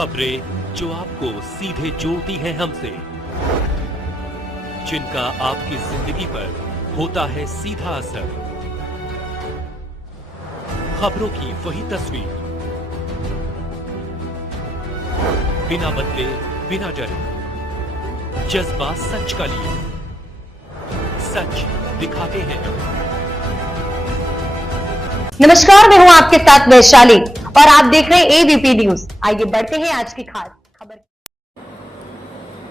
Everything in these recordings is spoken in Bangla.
खबरें जो आपको सीधे जोड़ती हैं हमसे, जिनका आपकी जिंदगी पर होता है सीधा असर। खबरों की वही तस्वीर, बिना बदले बिना डरे, जज्बा सच का लिए, सच दिखाते हैं। नमस्कार, मैं हूं आपके साथ वैशाली और आप देख रहे हैं एबीपी न्यूज। आइए बढ़ते हैं आज की खास खबर।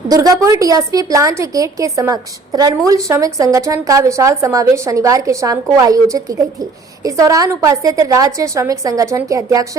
दुर्गापुर टीएसपी प्लांट गेट के समक्ष तृणमूल श्रमिक संगठन का विशाल समावेश शनिवार की शाम को आयोजित की गई थी। इस दौरान उपस्थित राज्य श्रमिक संगठन के अध्यक्ष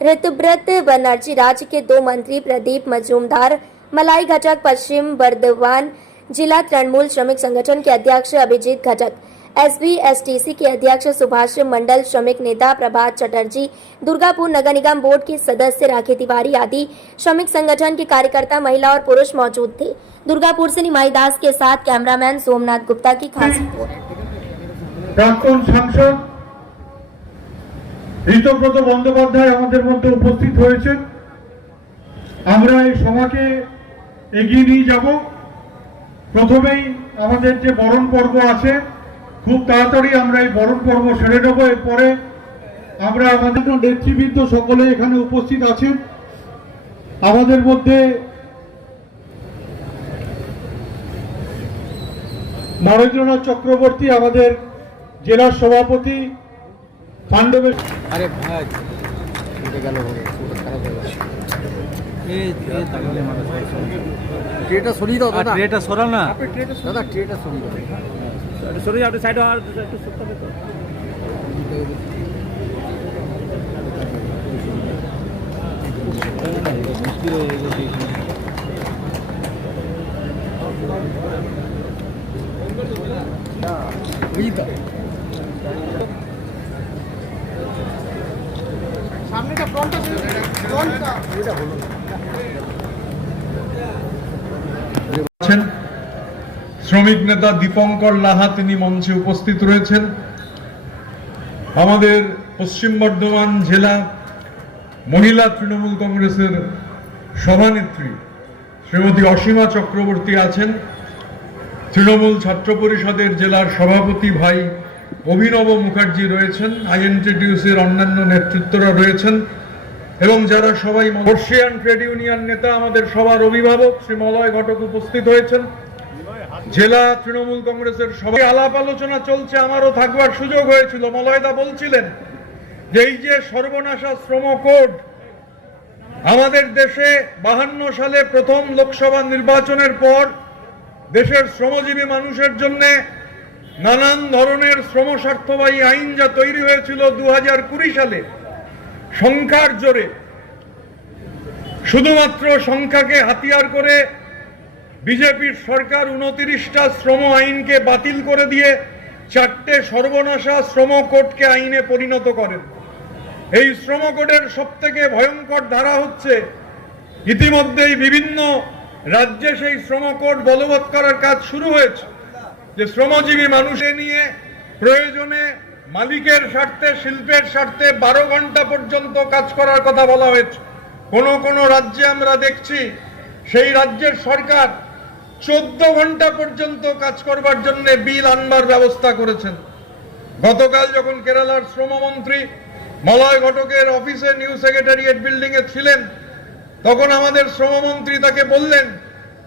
ऋतुव्रत बनर्जी, राज्य के 2 मंत्री प्रदीप मजूमदार, मलाई घटक पश्चिम बर्दवान जिला तृणमूल श्रमिक संगठन के अध्यक्ष अभिजीत घटक, SBSTC के अध्यक्ष सुभाष मंडल, श्रमिक नेता प्रभात चटर्जी, दुर्गापुर नगर निगम बोर्ड की सदस्य राखी तिवारी आदि श्रमिक संगठन के कार्यकर्ता, महिला और पुरुष मौजूद थे। दुर्गापुर से निमाई दास के साथ कैमरामैन सोमनाथ गुप्ता की खास रिपोर्ट। प्राक्तन सांसद ঋতব্রত বন্দ্যোপাধ্যায় আমাদের মধ্যে উপস্থিত হয়েছেন। আমরা এই সভাকে এগিয়ে নিয়ে যাব। প্রথমেই আমাদের যে বরণ পর্ব আছে, খুব তাড়াতাড়ি আমরা এই বরণ পর্ব সেরে নেব। এরপরে আমরা আমাদের নেতৃবৃন্দ সকলে এখানে উপস্থিত আছেন। আমাদের মধ্যে নরেন্দ্রনাথ চক্রবর্তী আমাদের জেলার সভাপতি, পাণ্ডবের अरे भाई গেল খারাপ হয়ে গেছে। ট্রেটা সরিয়ে দাও দাদা, ট্রেটা সরাও না দাদা ট্রেটা সরিয়ে দাও, সরে যাও সাইড আর একটু সরতে হবে। মুশকিল হয়ে গেছে। বুঝিতা সামনেটা ফ্রন্টটা এটা বলুন। শ্রমিক নেতা দীপঙ্কর লাহা তিনি মঞ্চে উপস্থিত রয়েছেন। আমাদের পশ্চিম বর্ধমান জেলা মহিলা তৃণমূল কংগ্রেসের সভানেত্রী শ্রীমতী অসীমা চক্রবর্তী আছেন। তৃণমূল ছাত্র পরিষদের জেলার সভাপতি ভাই অভিনব মুখার্জি রয়েছেন। আইএনটিটিউসির অন্যান্য নেতৃত্বরা রয়েছেন এবং যারা সবাই বর্ষিয়ান ট্রেড ইউনিয়ন নেতা আমাদের সবার অভিভাবক শ্রী মলয় ঘটক উপস্থিত হয়েছেন। জেলা তৃণমূল কংগ্রেসের সবাই আলাপ আলোচনা চলছে, আমারও থাকবার সুযোগ হয়েছিল। মলয়দা বলছিলেন যে এই যে সর্বনাশা শ্রম কোড, আমাদের দেশে 52 সালে প্রথম লোকসভা নির্বাচনের পর দেশের শ্রমজীবী মানুষের জন্য নানান ধরনের শ্রম স্বার্থবাহী আইন যা তৈরি হয়েছিল 2020 সালে, সংখ্যার জোরে শুধুমাত্র সংখ্যাকে হাতিয়ার করে বিজেপির সরকার 29টা শ্রম আইনকে বাতিল করে দিয়ে 4টে সর্বনাশা শ্রম কোডকে আইনে পরিণত করেন। এই শ্রম কোডের সবথেকে ভয়ঙ্কর ধারা হচ্ছে, ইতিমধ্যেই বিভিন্ন রাজ্যে সেই শ্রম কোড বলবৎ করার কাজ শুরু হয়েছে, যে শ্রমজীবী মানুষের নিয়ে প্রয়োজনে মালিকের স্বার্থে, শিল্পের স্বার্থে 12 ঘন্টা পর্যন্ত কাজ করার কথা বলা হয়েছে। কোন রাজ্যে আমরা দেখছি সেই রাজ্যের সরকার 14 ঘন্টা পর্যন্ত কাজ করবার জন্য বিল আনবার ব্যবস্থা করেছেন। গতকাল যখন কেরালার শ্রমমন্ত্রী মলয় ঘটকের অফিসে নিউ সেক্রেটারিয়েট বিল্ডিং এ ছিলেন, তখন আমাদের শ্রমমন্ত্রী তাকে বললেন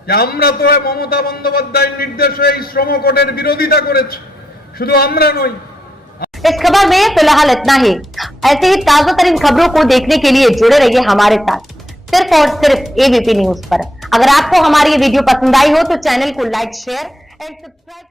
যে আমরা তো মমতা বন্দ্যোপাধ্যায়ের নির্দেশে এই শ্রম কোডের বিরোধিতা করেছি, শুধু আমরা নই। इस खबर में फिलहाल इतना ही। ऐसे ही ताजा तरीन खबरों को देखने के लिए जुड़े रहिए हमारे साथ सिर्फ और सिर्फ एबीपी न्यूज पर। अगर आपको हमारी ये वीडियो पसंद आई हो तो चैनल को लाइक, शेयर एंड सब्सक्राइब